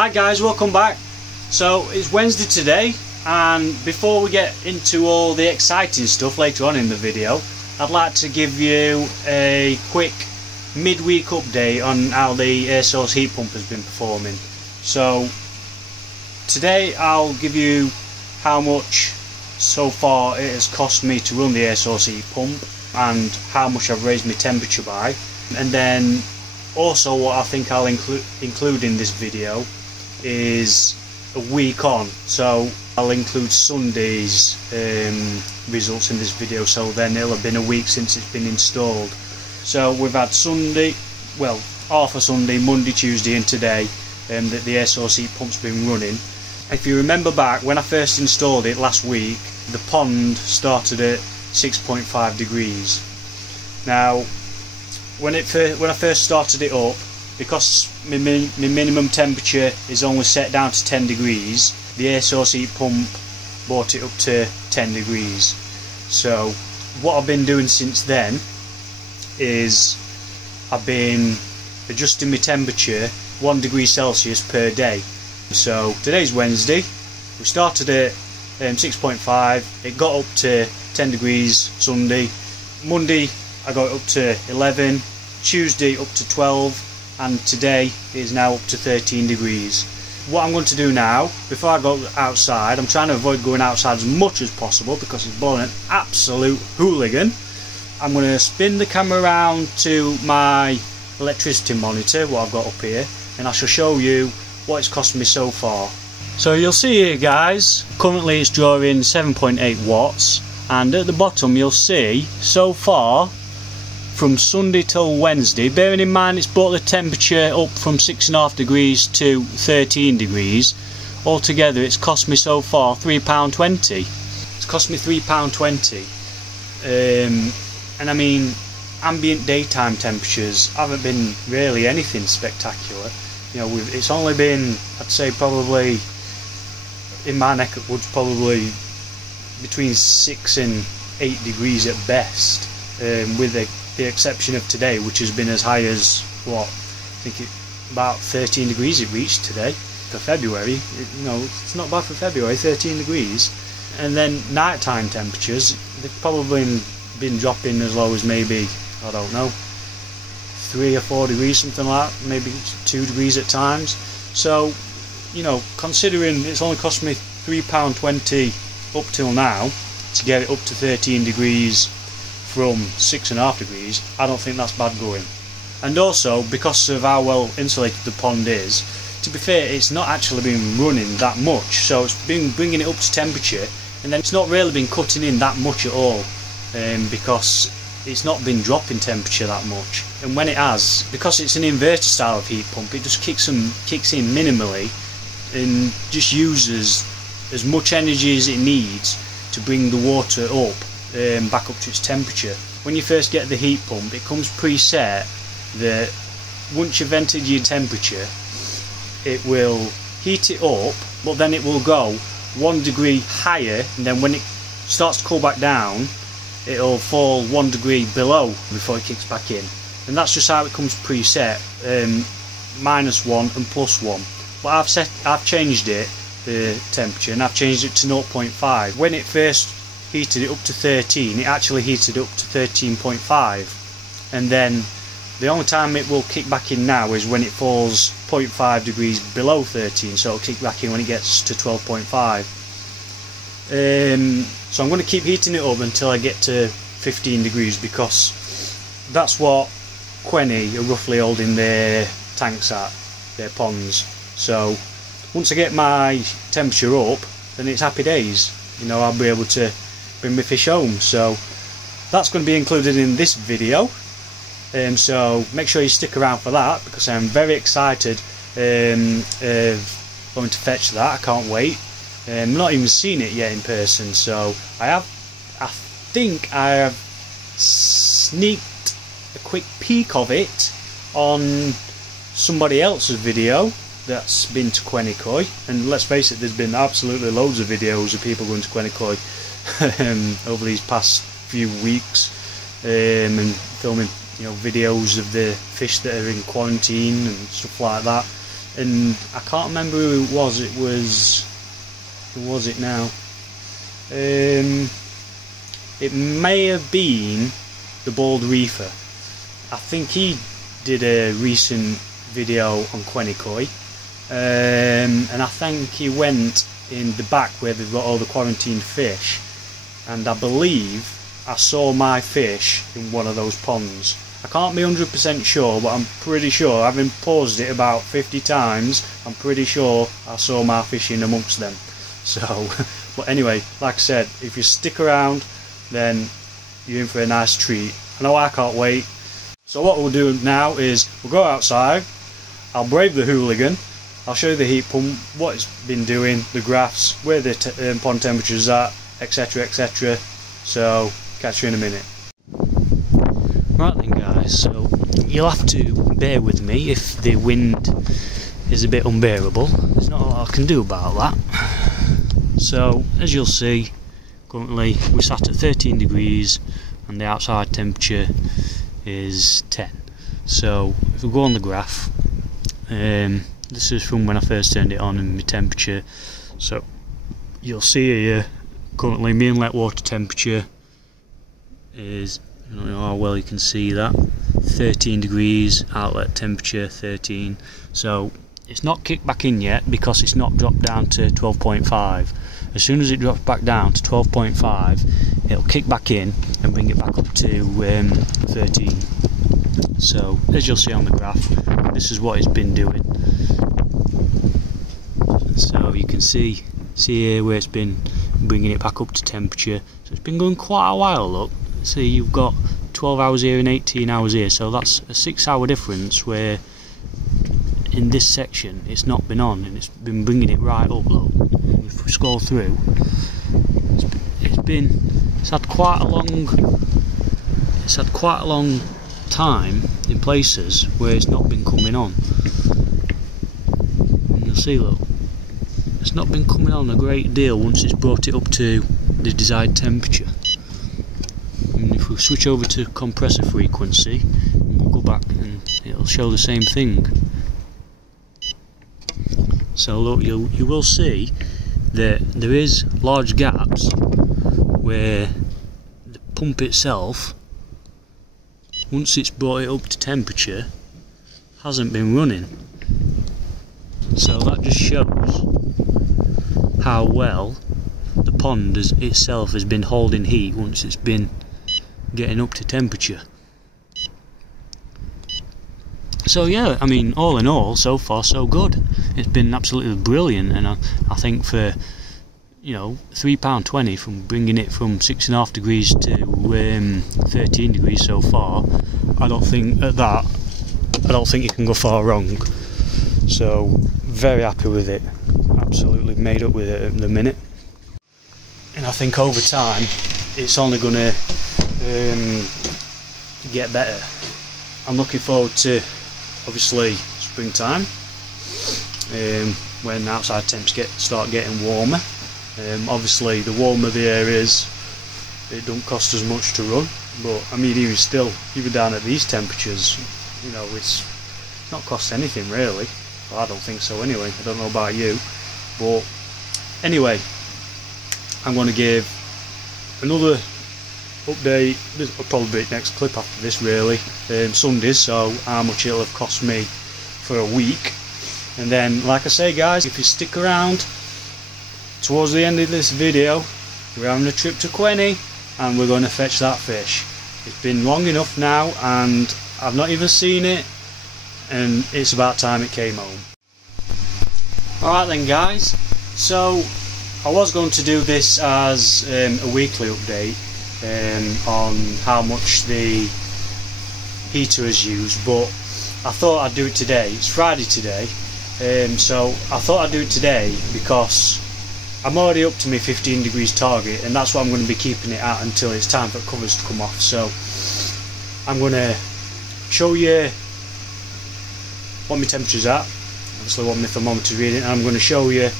Hi guys, welcome back. So it's Wednesday today, and before we get into all the exciting stuff later on in the video, I'd like to give you a quick midweek update on how the air source heat pump has been performing. So today I'll give you how much so far it has cost me to run the air source heat pump and how much I've raised my temperature by, and then also what I think I'll include in this video is a week on. So I'll include Sunday's results in this video, so then it'll have been a week since it's been installed. So we've had Sunday, well, half a Sunday, Monday, Tuesday and today that the air source heat pump's been running. If you remember back when I first installed it last week, the pond started at 6.5 degrees. Now when I first started it up, because my minimum temperature is only set down to 10 degrees, the air source heat pump brought it up to 10 degrees. So what I've been doing since then is I've been adjusting my temperature 1 degree Celsius per day. So today's Wednesday, we started at 6.5, it got up to 10 degrees Sunday, Monday I got it up to 11, Tuesday up to 12, and today is now up to 13 degrees. What I'm going to do now, before I go outside, I'm trying to avoid going outside as much as possible because it's blowing an absolute hooligan. I'm going to spin the camera around to my electricity monitor, what I've got up here, and I shall show you what it's cost me so far. So you'll see here guys, currently it's drawing 7.8 watts, and at the bottom you'll see so far from Sunday till Wednesday, bearing in mind it's brought the temperature up from 6.5 degrees to 13 degrees, altogether it's cost me so far £3.20. It's cost me £3.20, and I mean ambient daytime temperatures haven't been really anything spectacular. You know, it's only been, I'd say probably in my neck of woods, probably between 6 and 8 degrees at best, with the exception of today, which has been as high as what, I think about 13 degrees it reached today for February. You know, it's not bad for February, 13 degrees. And then nighttime temperatures, they've probably been dropping as low as maybe, I don't know, 3 or 4 degrees, something like that, maybe 2 degrees at times. So, you know, considering it's only cost me £3.20 up till now to get it up to 13 degrees from 6.5 degrees, I don't think that's bad going. And also, because of how well insulated the pond is, to be fair, it's not actually been running that much, so it's been bringing it up to temperature, and then it's not really been cutting in that much at all, because it's not been dropping temperature that much. And when it has, because it's an inverter style of heat pump, it just kicks in minimally and just uses as much energy as it needs to bring the water up, back up to its temperature. When you first get the heat pump, it comes preset that once you've entered your temperature, it will heat it up, but then it will go 1 degree higher, and then when it starts to cool back down, it'll fall 1 degree below before it kicks back in. And that's just how it comes preset, -1 and +1. But I've changed it, the temperature, and I've changed it to 0.5. When it first heated it up to 13, it actually heated it up to 13.5, and then the only time it will kick back in now is when it falls 0.5 degrees below 13, so it'll kick back in when it gets to 12.5. So I'm going to keep heating it up until I get to 15 degrees, because that's what Queni are roughly holding their tanks at, their ponds. So once I get my temperature up, then it's happy days. You know, I'll be able to bring my fish home. So that's going to be included in this video, so make sure you stick around for that, because I'm very excited going to fetch that. I can't wait. I'm not even seen it yet in person, so I think I have sneaked a quick peek of it on somebody else's video that's been to Queni Koi, and let's face it, there's been absolutely loads of videos of people going to Queni Koi over these past few weeks, and filming, you know, videos of the fish that are in quarantine and stuff like that. and I can't remember who it was. Who was it now? It may have been the Bald Reefer. I think he did a recent video on Queni Koi, and I think he went in the back where they've got all the quarantined fish, and I believe I saw my fish in one of those ponds. I can't be 100% sure, but I'm pretty sure, having paused it about 50 times, I'm pretty sure I saw my fish in amongst them. So, but anyway, like I said, if you stick around, then you're in for a nice treat. I know I can't wait. So what we'll do now is we'll go outside, I'll brave the hooligan, I'll show you the heat pump, what it's been doing, the graphs, where the pond temperature's at, etc, etc. So catch you in a minute. Right then guys, so you'll have to bear with me if the wind is a bit unbearable. There's not a lot I can do about that. So as you'll see, currently we're sat at 13 degrees and the outside temperature is 10. So if we go on the graph, this is from when I first turned it on and my temperature. So you'll see here currently my inlet water temperature is, I don't know how well you can see that, 13 degrees, outlet temperature 13. So it's not kicked back in yet because it's not dropped down to 12.5. As soon as it drops back down to 12.5, it'll kick back in and bring it back up to 13. So as you'll see on the graph, this is what it's been doing. So you can see here where it's been bringing it back up to temperature. So it's been going quite a while. Look, see, you've got 12 hours here and 18 hours here, so that's a 6-hour difference where in this section it's not been on, and it's been bringing it right up. Look, if we scroll through, it's had quite a long time in places where it's not been coming on. And you'll see, look, it's not been coming on a great deal once it's brought it up to the desired temperature. And if we switch over to compressor frequency, we'll go back and it'll show the same thing. So look, you will see that there is large gaps where the pump itself, once it's brought it up to temperature, hasn't been running. So that just shows how well the pond itself has been holding heat once it's been getting up to temperature. So yeah, I mean, all in all, so far so good. It's been absolutely brilliant, and I think for, you know, £3.20 from bringing it from 6.5 degrees to 13 degrees so far, I don't think you can go far wrong. So very happy with it, absolutely made up with it at the minute, and I think over time it's only going to get better. I'm looking forward to, obviously, springtime, when outside temps start getting warmer. Obviously the warmer the air is, it don't cost as much to run, but I mean, even down at these temperatures, you know, it's not cost anything really. Well, I don't think so anyway. I don't know about you, but anyway, I'm going to give another update. This will probably be next clip after this, really, Sunday, so how much it'll have cost me for a week. And then, like I say guys, if you stick around towards the end of this video, we're having a trip to Queni and we're going to fetch that fish. It's been long enough now and I've not even seen it, and it's about time it came home. Alright then guys, so I was going to do this as a weekly update on how much the heater is used, but I thought I'd do it today. It's Friday today, so I thought I'd do it today because I'm already up to my 15 degrees target, and that's what I'm going to be keeping it at until it's time for covers to come off. So I'm going to show you what my temperature's at, obviously what my thermometer's reading, and I'm going to show you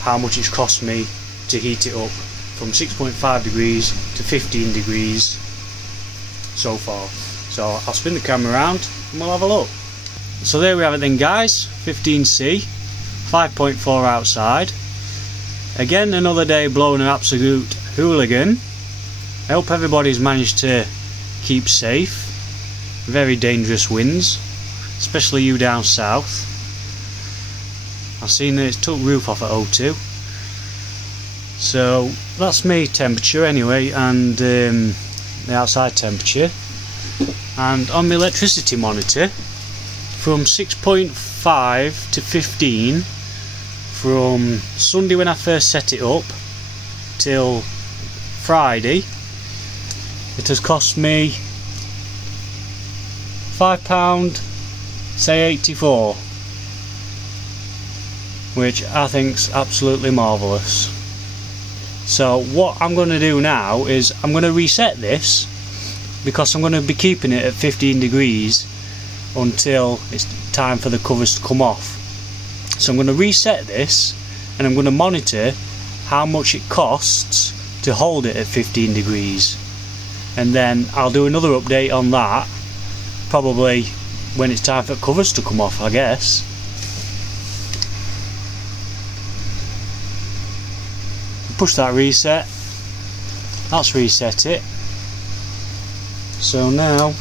how much it's cost me to heat it up from 6.5 degrees to 15 degrees so far. So I'll spin the camera around and we'll have a look. so there we have it then guys, 15C, 5.4 outside. Again, another day blowing an absolute hooligan. I hope everybody's managed to keep safe. Very dangerous winds, especially you down south. I've seen that it's took roof off at O2. So that's me temperature anyway, and the outside temperature. And on my electricity monitor, from 6.5 to 15 from Sunday when I first set it up till Friday, it has cost me £5, say 84, which I think's absolutely marvellous. So what I'm going to do now is I'm going to reset this, because I'm going to be keeping it at 15 degrees until it's time for the covers to come off. So I'm going to reset this, and I'm going to monitor how much it costs to hold it at 15 degrees, and then I'll do another update on that probably when it's time for covers to come off, I guess. Push that reset, that's reset it. So now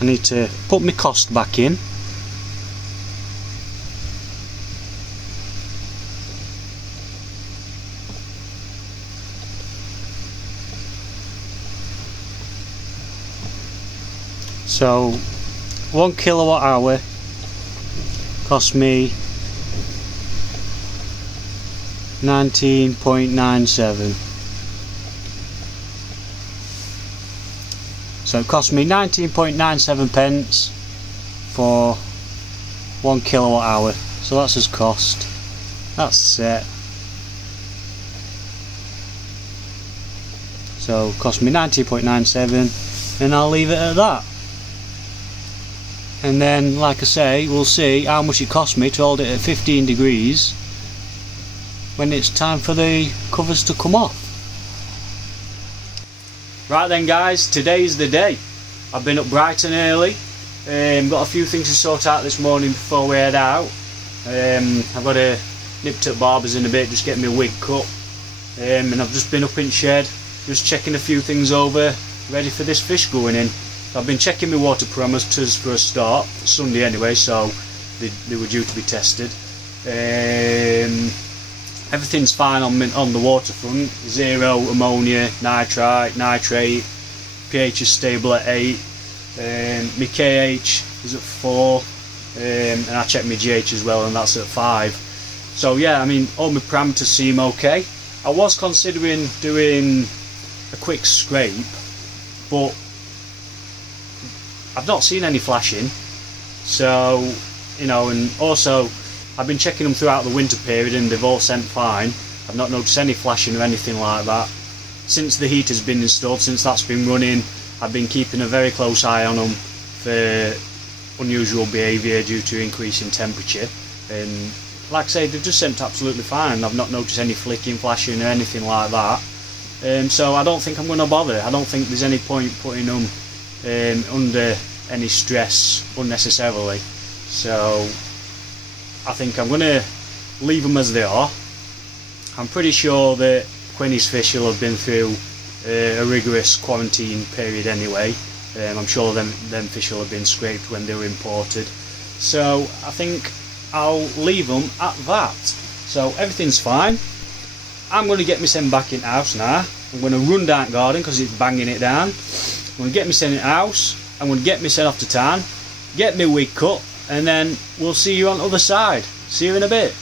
I need to put my cost back in. So 1 kilowatt hour cost me 19.97. So it cost me 19.97 pence for 1 kilowatt hour. So that's his cost. That's set. So it cost me 19.97, and I'll leave it at that. And then, like I say, we'll see how much it cost me to hold it at 15 degrees when it's time for the covers to come off. Right then guys, today's the day. I've been up bright and early, got a few things to sort out this morning before we head out. I've got to nip to barbers in a bit, just get my wig cut, and I've just been up in shed, just checking a few things over, ready for this fish going in. I've been checking my water parameters for a start, Sunday anyway, so they were due to be tested. Everything's fine on the waterfront, 0 ammonia, nitrite, nitrate, pH is stable at 8, my KH is at 4, and I checked my GH as well, and that's at 5. So yeah, I mean, all my parameters seem okay. I was considering doing a quick scrape, but I've not seen any flashing, so, you know, and also I've been checking them throughout the winter period and they've all sent fine. I've not noticed any flashing or anything like that. Since the heater's been installed, since that's been running, I've been keeping a very close eye on them for unusual behaviour due to increasing temperature. And like I say, they've just sent absolutely fine. I've not noticed any flicking, flashing or anything like that. So I don't think I'm going to bother. I don't think there's any point putting them under any stress unnecessarily. So I think I'm going to leave them as they are. I'm pretty sure that Queni's fish will have been through a rigorous quarantine period anyway. I'm sure them fish will have been scraped when they were imported. So I think I'll leave them at that. So everything's fine. I'm going to get my son back in the house now. I'm going to run down the garden because it's banging it down. I'm going to get my son in the house. I'm going to get my son off to town, get my wig cut, and then we'll see you on the other side. See you in a bit.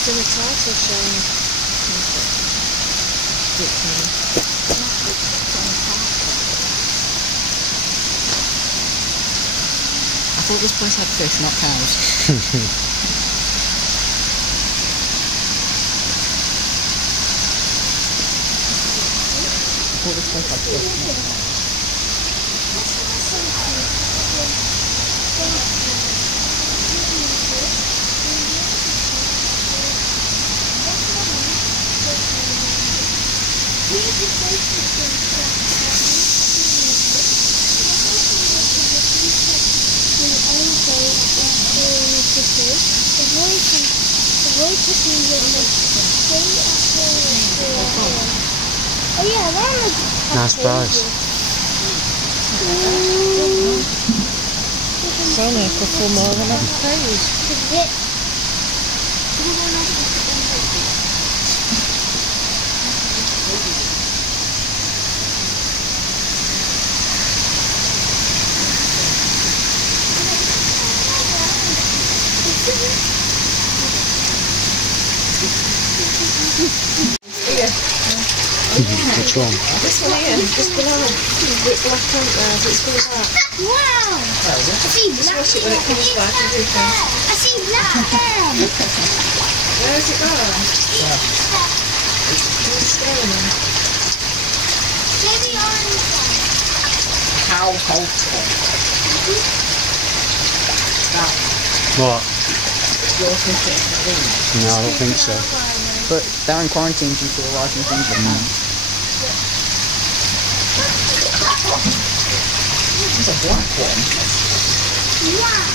In the title showing. I thought this place had fish, not cows. I thought this place had fish, not cows. Oh yeah, nice price. It's only a couple more than I've paid. Which one? this one here, just below. It's black on there, it's going back. Wow! I see black. Watch it when it comes back. I see black there. Where's it going? It's staying there. Maybe orange one. Cow halter. What? Your fishing. No, I don't think so. But they're in quarantine due to the rising things at home. There's a black one. Wow!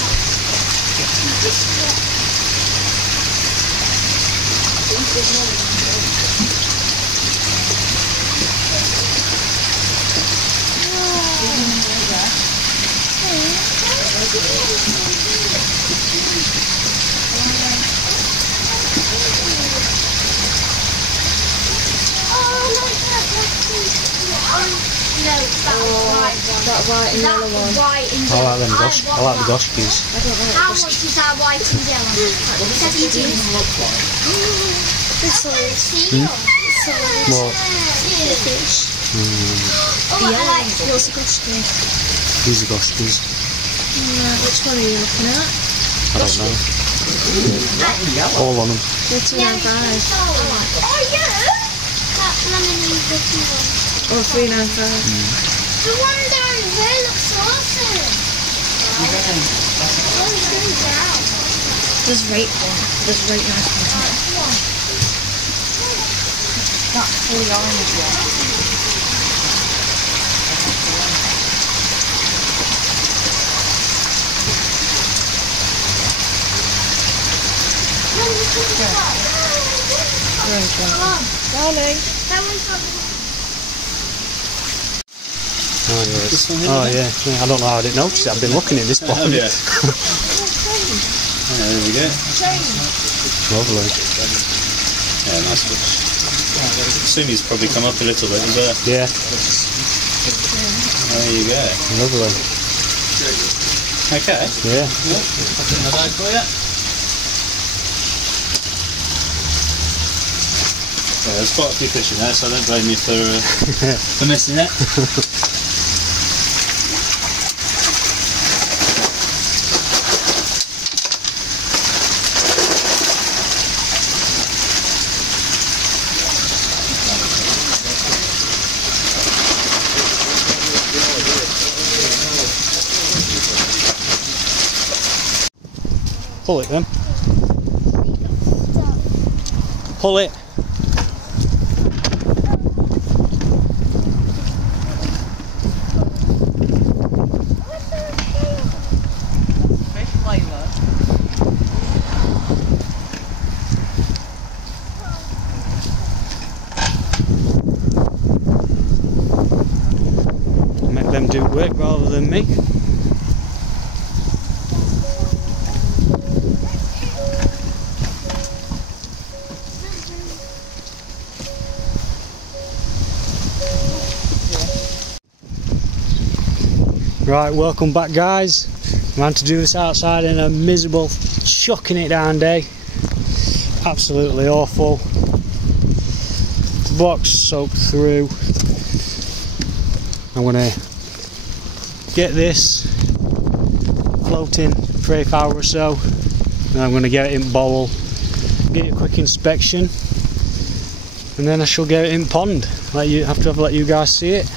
That white and yellow one. I like them gosh. I like the goshkies. How much is that white and yellow? It's What? Oh, I like yours, goshki. These are goshkies. Which one are you looking at? I don't know. All on them. They're $2.95. Oh, yeah! That lemony looking one. Or $3.95. The one down there looks awesome. There's rate one. There's rate nice one. That fully orange one. Orange one. Darling. That one's got Oh, yes. Oh yeah. Yeah, I don't know how I didn't notice it. I've been looking at this one. Yeah. There we go. Lovely. Yeah, nice fish. Soon he's probably come up a little bit as well. Yeah. There you go. Lovely. Okay. Yeah. Nothing in the bag for you. Yeah, there's quite a few fish in there, so I don't blame you for missing it. Pull it then. Pull it. Fish flavour. do work rather than me. Right, welcome back guys. I'm having to do this outside in a miserable, chucking it down day. Absolutely awful. The box soaked through. I'm going to get this floating for 1/2 hour or so. Then I'm going to get it in bowl, get a quick inspection, and then I shall get it in pond. Let you guys see it.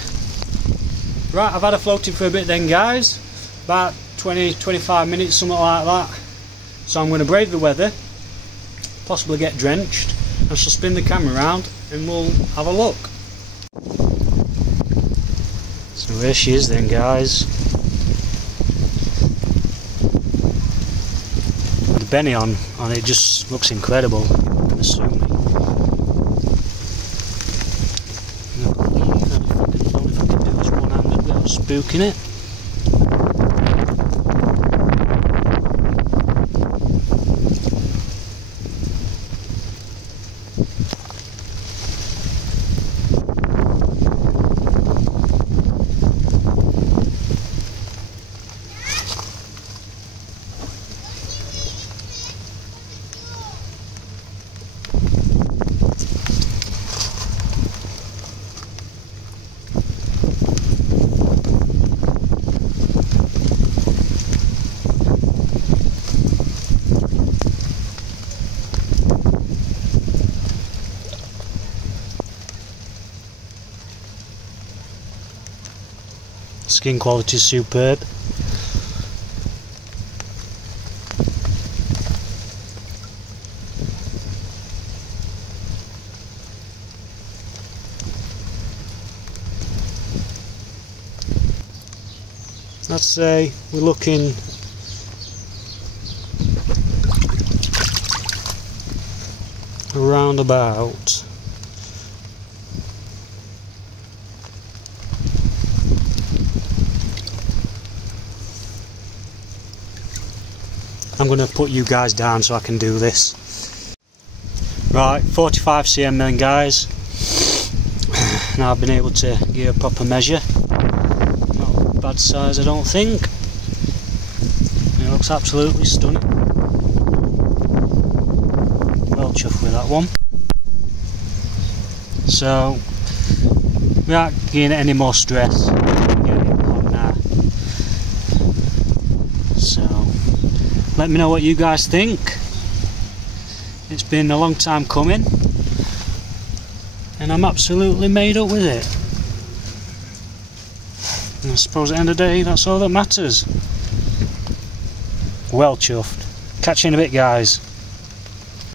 Right, I've had it floating for a bit then guys, about 20-25 minutes, something like that. So I'm going to brave the weather, possibly get drenched. I shall spin the camera around and we'll have a look. So there she is then guys. The Benny on it just looks incredible, I'm assuming. Spooking it. Skin quality is superb. I'd say we're looking around about I'm going to put you guys down so I can do this. Right, 45 cm then guys. Now I've been able to give a proper measure. Not a bad size I don't think. It looks absolutely stunning. Well chuffed with that one. So we aren't getting any more stress. So let me know what you guys think. It's been a long time coming and I'm absolutely made up with it. And I suppose at the end of the day that's all that matters. Well chuffed. Catch you in a bit guys.